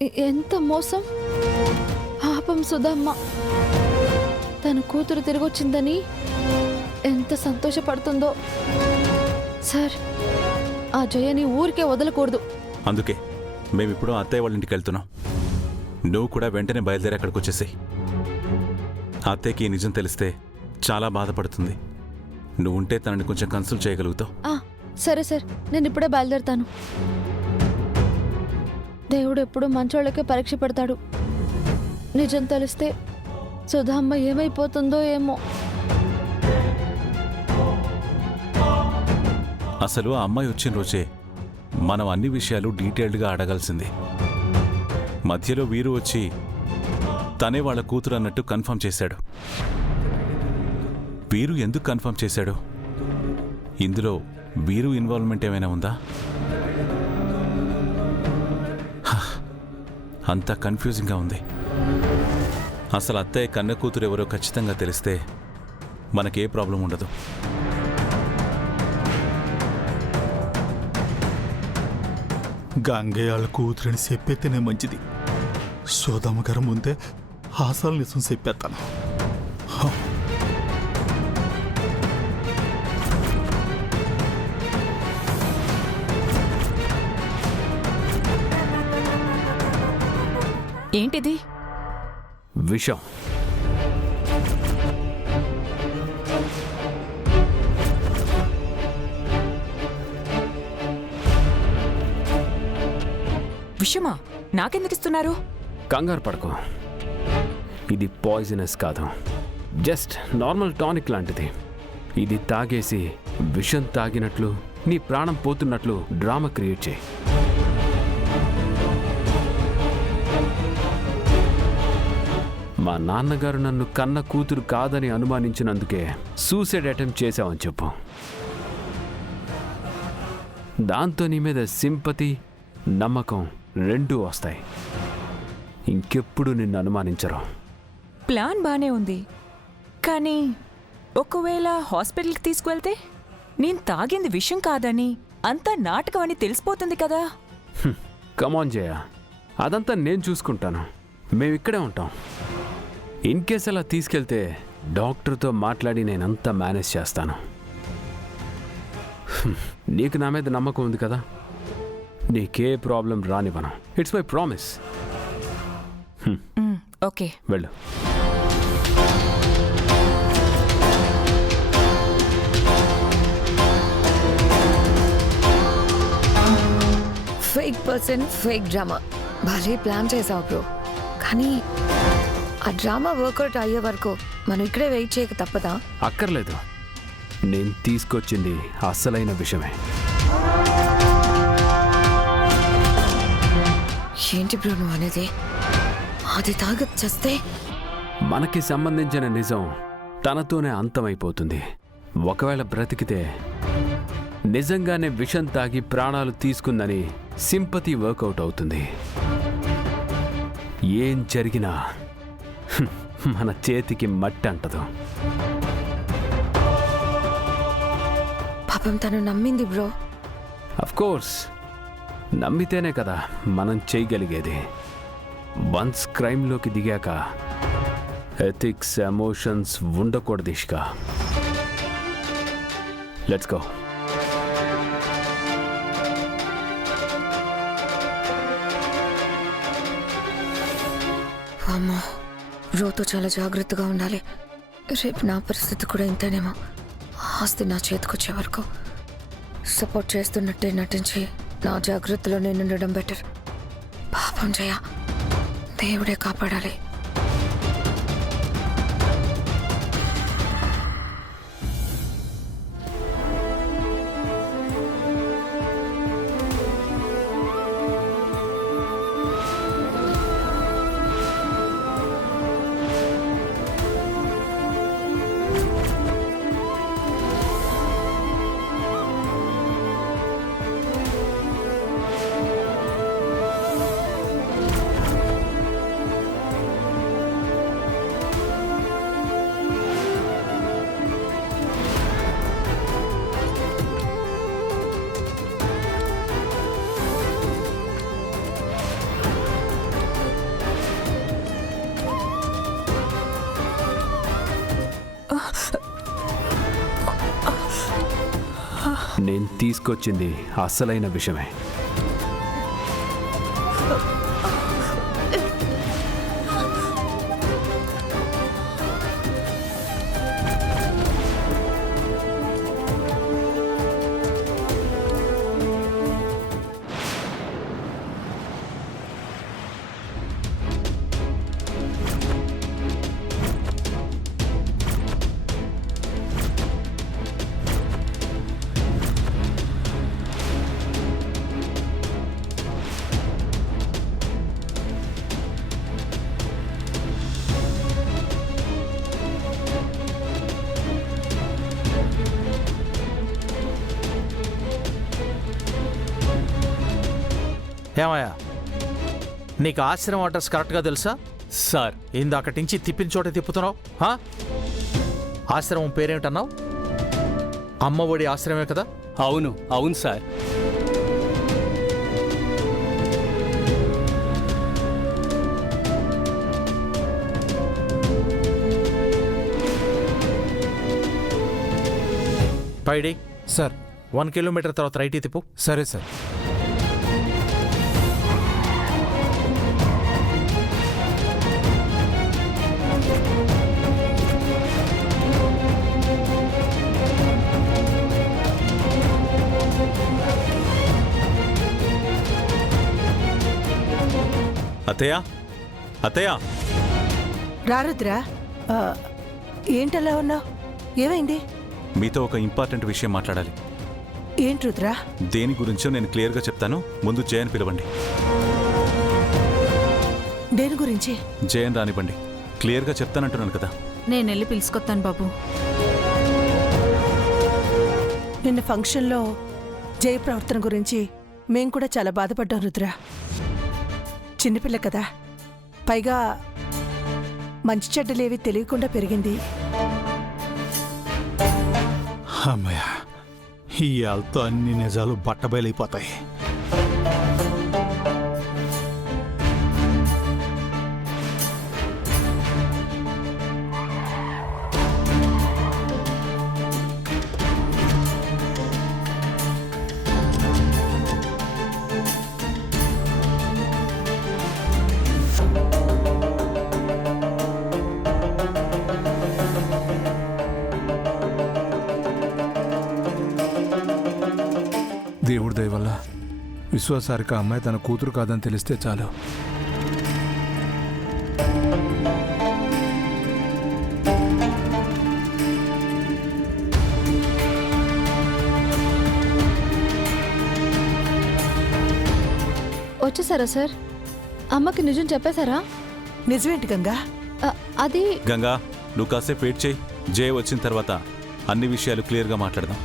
ఎంత మోసం! పాపం సుధమ్మ తన కూతురు తిరిగొచ్చిందని ఎంత సంతోషపడుతుందో. సార్, ఆ జయని ఊరికే వదలకూడదు. అందుకే మేమిప్పుడు అత్తయ్య వాళ్ళ ఇంటికి వెళ్తున్నాం. నువ్వు కూడా వెంటనే బయలుదేరి అక్కడికి వచ్చేసాయి. అత్తయ్యకి ఈ నిజం తెలిస్తే చాలా బాధపడుతుంది. నువ్వుంటే తనని కొంచెం కన్సల్ట్ చేయగలుగుతావు. సరే సార్, నేను ఇప్పుడే బయలుదేరుతాను. దేవుడు ఎప్పుడు మంచోళ్ళకే పరీక్ష పెడతాడు. నిజం తెలిస్తే సుధమ్మ ఏమైపోతుందో ఏమో. అసలు ఆ అమ్మాయి వచ్చిన రోజే మనం అన్ని విషయాలు డీటెయిల్డ్గా అడగాల్సింది. మధ్యలో వీరు వచ్చి తనే వాళ్ళ కూతురు అన్నట్టు కన్ఫర్మ్ చేశాడు. వీరు ఎందుకు కన్ఫర్మ్ చేశాడు? ఇందులో వీరు ఇన్వాల్వ్మెంట్ ఏమైనా ఉందా? అంతా కన్ఫ్యూజింగ్గా ఉంది. అసలు అత్తయ్య కన్న కూతురు ఎవరో ఖచ్చితంగా తెలిస్తే మనకే ప్రాబ్లం ఉండదు. గంగయ్య వాళ్ళ కూతురని చెప్పేస్తేనే మంచిది. సోదమ్మ గారు ముందే అసలు నిజం చెప్పేస్తాను. ఏంటిది? విషం. విషమా? నాకెందుకు ఇస్తున్నారు? కంగారు పడకు, ఇది పాయిజనస్ కాదు, జస్ట్ నార్మల్ టానిక్ లాంటిది. ఇది తాగేసి విషం తాగినట్లు నీ ప్రాణం పోతున్నట్లు డ్రామా క్రియేట్ చేయి. మా నాన్నగారు నన్ను కన్న కూతురు కాదని అనుమానించినందుకే సూసైడ్ అటెంప్ట్ చేశావని చెప్పు. దాంతో నీ మీద సింపతి, నమ్మకం రెండూ వస్తాయి. ఇంకెప్పుడు నిన్ను అనుమానించరు. ప్లాన్ బానే ఉంది, కానీ ఒకవేళ హాస్పిటల్కి తీసుకువెళ్తే నేను తాగింది విషం కాదని, అంతా నాటకం అని తెలిసిపోతుంది కదా. కమాన్ జయ, అదంతా నేను చూసుకుంటాను. మేమిక్కడే ఉంటాం. ఇన్ కేస్ అలా తీసుకెళ్తే డాక్టర్తో మాట్లాడి నేనంతా మేనేజ్ చేస్తాను. నీకు నా మీద నమ్మకం ఉంది కదా, నీకే ప్రాబ్లం రానివ్వను. It's my promise. ఓకే, వెళ్ళు. Fake person, fake drama. భలే ప్లాన్ చేసావు బ్రో. కానీ ఆ డ్రామా వర్కౌట్ అయ్యే వరకు మనం ఇక్కడే వెయిట్ చేయక తప్పదా? అక్కర్లేదు, నేను తీసుకొచ్చింది అసలైన విషయమే. ఏంటి బ్రో నువ్వు అనేది? అది తాగొచ్చేస్తే మనకి సంబంధించిన నిజం తనతోనే అంతమైపోతుంది. ఒకవేళ బ్రతికితే నిజంగానే విషం తాగి ప్రాణాలు తీసుకుందని సింపతి వర్కౌట్ అవుతుంది. ఏం జరిగినా మన చేతికి మట్టి అంటదు. పాపం తను నమ్మింది బ్రో. అఫ్ కోర్స్, నమ్మితేనే కదా మనం చేయగలిగేది. వన్స్ క్రైమ్లోకి దిగాక ఎథిక్స్, ఎమోషన్స్ ఉండకూడదు ఇష్క. Let's go. అమ్మో, బ్రోతో చాలా జాగ్రత్తగా ఉండాలి. రేపు నా పరిస్థితి కూడా ఇంతేనేమో. ఆస్తి నా చేతికొచ్చే వరకు సపోర్ట్ చేస్తున్నట్టే నటించి నా జాగ్రత్తలో నేను ఉండడం బెటర్. పాపం జయ, దేవుడే కాపాడాలి. నేను తీసుకొచ్చింది అసలైన విషయమే. ఏమయ్యా, నీకు ఆశ్రమం అడ్రస్ కరెక్ట్గా తెలుసా? సార్ ఇందాకటి నుంచి తిప్పిన చోట తిప్పుతున్నావు. ఆశ్రమం పేరేమిటన్నావు? అమ్మఒడి ఆశ్రమే కదా? అవును అవును సార్. పైడి సార్ 1 కిలోమీటర్ తర్వాత రైట్ తిప్పు. సరే సార్. అత్తయ్య, అత్తయ్య, రారుద్రా, ఏంటలా ఉన్నావు? ఏమైంది? మీతో ఒక ఇంపార్టెంట్ విషయం మాట్లాడాలి. ఏంటి రుద్రా? దేని గురించో నేను క్లియర్గా చెప్తాను. ముందు జయన్ పిలవండి. దేని గురించి? జయన్ రానివ్వండి, క్లియర్గా చెప్తానంటున్నాను కదా. నేను వెళ్ళి పిలుచుకొస్తాను బాబు. నిన్న ఫంక్షన్లో జయ ప్రవర్తన గురించి మేం కూడా చాలా బాధపడ్డాం రుద్రా. చిన్నపిల్ల కదా, పైగా మంచి చెడ్డలేవి తెలియకుండా పెరిగింది. అమ్మయ్య, ఈ ఆల్తో అన్ని నిజాలు బట్టబయలైపోతాయి. దేవుడి దయ వల్ల విశ్వాసారిక అమ్మాయి తన కూతురు కాదని తెలిస్తే చాలు. వచ్చేసారా సార్? అమ్మకి నిజం చెప్పేశారా? నిజమేంటి గంగా? అది గంగా, నువ్వు కాసేపు వెయిట్ చేయి. జయ వచ్చిన తర్వాత అన్ని విషయాలు క్లియర్గా మాట్లాడదాం.